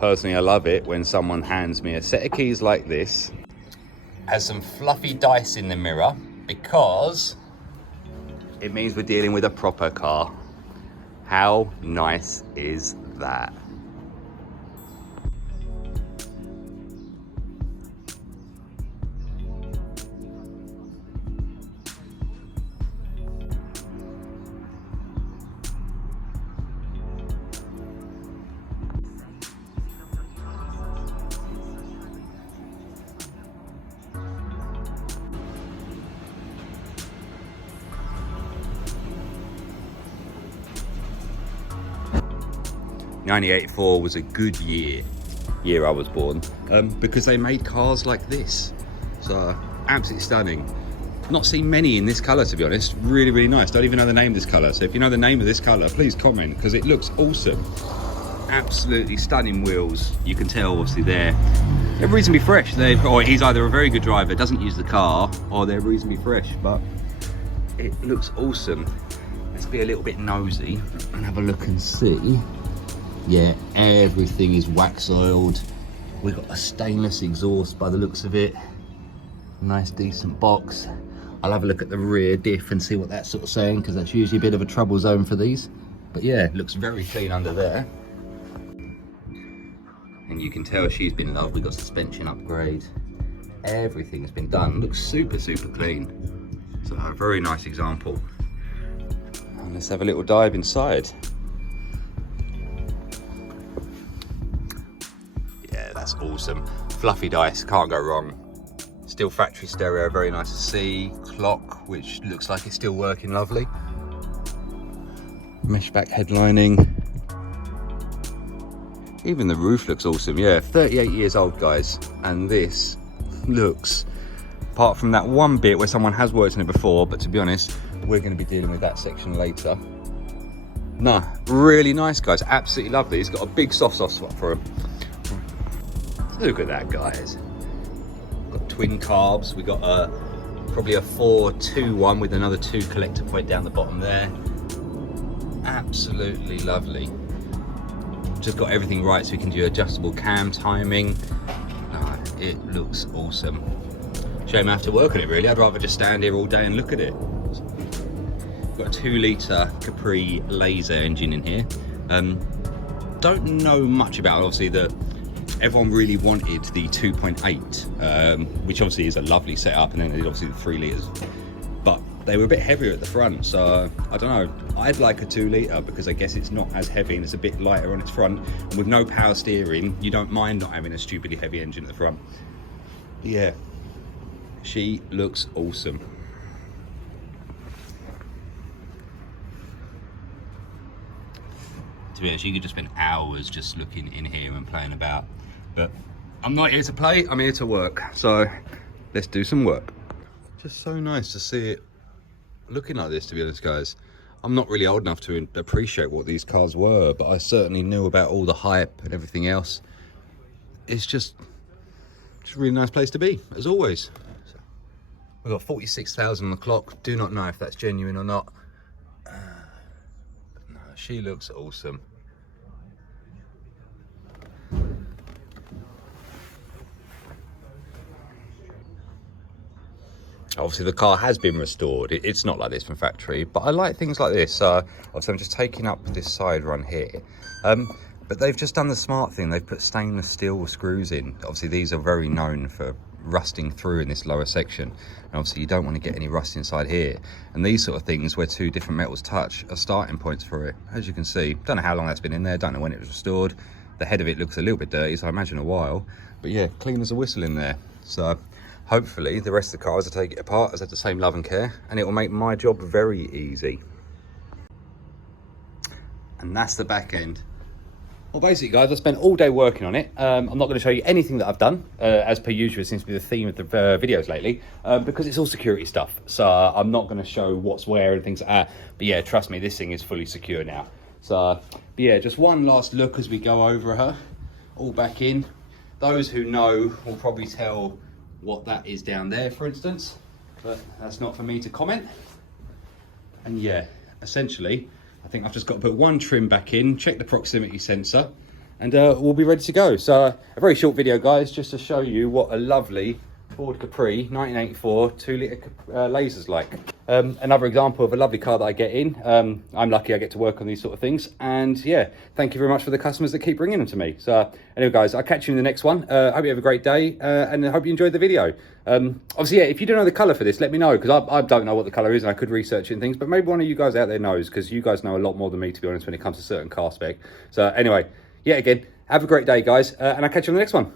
personally I love it when someone hands me a set of keys like this, has some fluffy dice in the mirror, because it means we're dealing with a proper car. How nice is that? '84 was a good year I was born, because they made cars like this. So absolutely stunning. Not seen many in this colour, to be honest. Really, really nice. Don't even know the name of this colour. So if you know the name of this colour, please comment, because it looks awesome. Absolutely stunning wheels. You can tell, obviously, they're reasonably fresh. Or he's either a very good driver, doesn't use the car, or they're reasonably fresh. But it looks awesome. Let's be a little bit nosy and have a look and see. Yeah, everything is wax oiled. We've got a stainless exhaust by the looks of it. Nice decent box. I'll have a look at the rear diff and see what that's sort of saying, because that's usually a bit of a trouble zone for these. But yeah, it looks very clean under there. And you can tell she's been loved. We've got suspension upgrade. Everything's been done. Looks super, super clean. So a very nice example. And let's have a little dive inside. That's awesome. Fluffy dice, can't go wrong. Still factory stereo, very nice to see. Clock, which looks like it's still working lovely. Mesh back headlining. Even the roof looks awesome. Yeah, 38 years old, guys. And this looks, apart from that one bit where someone has worked in it before, but to be honest, we're going to be dealing with that section later. No, really nice, guys. Absolutely lovely. It's got a big soft spot for him. Look at that, guys. Got twin carbs. We got probably a 4-2-1 with another 2 collector point down the bottom there. Absolutely lovely. Just got everything right, so we can do adjustable cam timing. It looks awesome. Shame I have to work on it, really. I'd rather just stand here all day and look at it. Got a 2-litre Capri laser engine in here. Don't know much about, obviously, everyone really wanted the 2.8, which obviously is a lovely setup, and then they did obviously the 3 litres. But they were a bit heavier at the front, so I don't know. I'd like a 2-litre because I guess it's not as heavy and it's a bit lighter on its front. And with no power steering, you don't mind not having a stupidly heavy engine at the front. Yeah, she looks awesome. To be honest, you could just spend hours just looking in here and playing about. But I'm not here to play, I'm here to work. So let's do some work. Just so nice to see it looking like this, to be honest, guys. I'm not really old enough to appreciate what these cars were, but I certainly knew about all the hype and everything else. It's just a really nice place to be, as always. So, we've got 46,000 on the clock. Do not know if that's genuine or not. But no, she looks awesome. Obviously the car has been restored. It's not like this from factory, but I like things like this. Obviously I'm just taking up this side run here. But they've just done the smart thing. They've put stainless steel screws in. Obviously these are very known for rusting through in this lower section. And obviously you don't want to get any rust inside here. And these sort of things where 2 different metals touch are starting points for it. As you can see, don't know how long that's been in there. Don't know when it was restored. The head of it looks a little bit dirty, so I imagine a while. But yeah, clean as a whistle in there. So hopefully the rest of the cars will take it apart as have the same love and care, and it will make my job very easy. And that's the back end. Well, basically, guys, I spent all day working on it. I'm not going to show you anything that I've done. As per usual, it seems to be the theme of the videos lately, because it's all security stuff. So I'm not going to show what's where and things like that. But yeah, trust me, this thing is fully secure now. So, but yeah, just one last look as we go over her. All back in. Those who know will probably tell what that is down there, for instance, but that's not for me to comment. And yeah, essentially I think I've just got to put one trim back in, check the proximity sensor, and we'll be ready to go. So a very short video, guys, just to show you what a lovely Ford Capri 1984 2-litre laser's like. Another example of a lovely car that I get in. I'm lucky I get to work on these sort of things, and yeah, thank you very much for the customers that keep bringing them to me. So anyway, guys, I'll catch you in the next one. Hope you have a great day, and I hope you enjoyed the video. Obviously, yeah, if you don't know the colour for this, let me know, because I don't know what the colour is, and I could research it and things, but maybe one of you guys out there knows, because you guys know a lot more than me, to be honest, when it comes to certain car spec. So anyway, yeah, again, have a great day, guys, and I'll catch you on the next one.